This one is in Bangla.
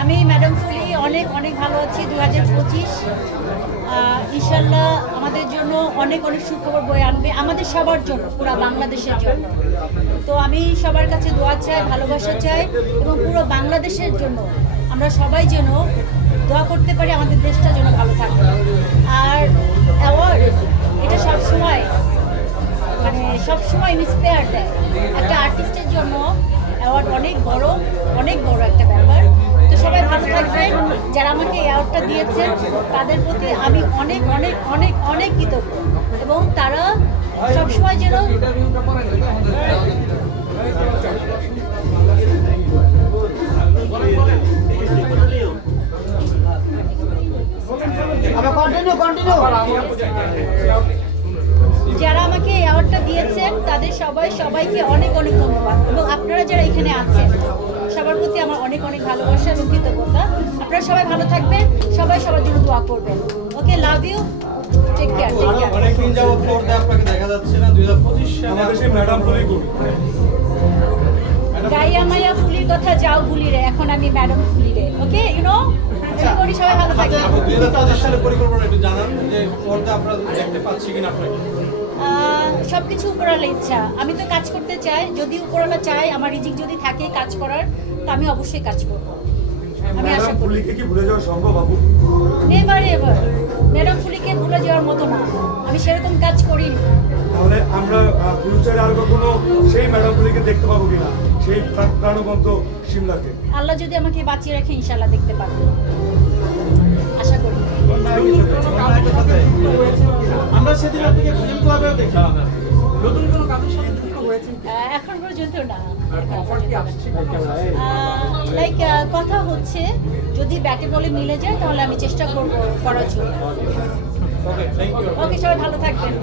আমি ম্যাডাম ফুলি অনেক অনেক ভালো আছি দু হাজার পঁচিশ ইনশাল্লাহ আমাদের জন্য অনেক অনেক সুখবর বয়ে আনবে, আমাদের সবার জন্য, পুরো বাংলাদেশের জন্য। তো আমি সবার কাছে দোয়া চাই, ভালোবাসা চাই এবং পুরো বাংলাদেশের জন্য আমরা সবাই যেন দোয়া করতে পারি, আমাদের দেশটা যেন ভালো থাকে। আর অ্যাওয়ার্ড এটা সবসময় মানে সবসময় ইন্সপায়ার দেয়। একটা আর্টিস্টের জন্য অ্যাওয়ার্ড অনেক বড় অনেক বড় একটা ব্যাপার। সবাই ভালো থাকবেন। যারা আমাকে অ্যাওয়ার্ডটা দিয়েছেন তাদের প্রতি আমি অনেক অনেক অনেক অনেক কৃতজ্ঞ। এবং তারা সবসময় যেন যারা আমাকে অ্যাওয়ার্ডটা দিয়েছেন তাদের সবাই সবাইকে অনেক অনেক ধন্যবাদ। এবং আপনারা যারা এখানে আছেন অনেক অনেক ভালোবাসা এবং কৃতজ্ঞতা। আপনারা সবাই ভালো থাকবেন সবাই সবার জন্য দোয়া করবেন। Okay love you take care take care অনেকদিন যাবত পর্দায় আপনাকে দেখা যাচ্ছে না দুই হাজার পঁচিশ সালে আমাদের সেই ম্যাডাম ফুলি করি গাইয়া মাইয়া ফুলির কথা যাও ভুলি রে এখন আমি ম্যাডাম ফুলি রে ওকে ইউ নো এরপরই সবাই ভালো থাকবেন। দুই হাজার পরিকল্পনা একটু জানান যে পর্দা আপনারা দেখতে পাচ্ছি কিনা আপনাকে। সব কিছু উপরালা ইচ্ছা। আমি তো কাজ করতে চাই যদি উপরালা চাই আমার রিজিক যদি থাকে কাজ করার তো আমি অবশ্যই কাজ করব। আমি আশা করি। ফুলিকে কি ভুলে যাওয়া সম্ভব আপু এবার এবার। ম্যাডাম ফুলিকে ভুলে যাওয়ার মতো না। আমি সেরকম কাজ করিনি। তাহলে আমরা ফিউচারে আর কখনো সেই ম্যাডাম ফুলিকে দেখতে পাবো কিনা? সেই প্রাণবন্ত সিমলাকে। আল্লাহ যদি আমাকে বাঁচিয়ে রাখে ইনশাল্লাহ দেখতে পারব সেদিন আপনাকে ফিল্ম ক্লাবেও দেখলাম নতুন কোনো কাজের সাথে যুক্ত হয়েছেন এখন পর্যন্ত না। লাইক কথা হচ্ছে যদি ব্যাটে বলে মিলে যায় তাহলে আমি চেষ্টা করব করার জন্য ওকে থ্যাংক ইউ ওকে সবাই ভালো থাকবেন।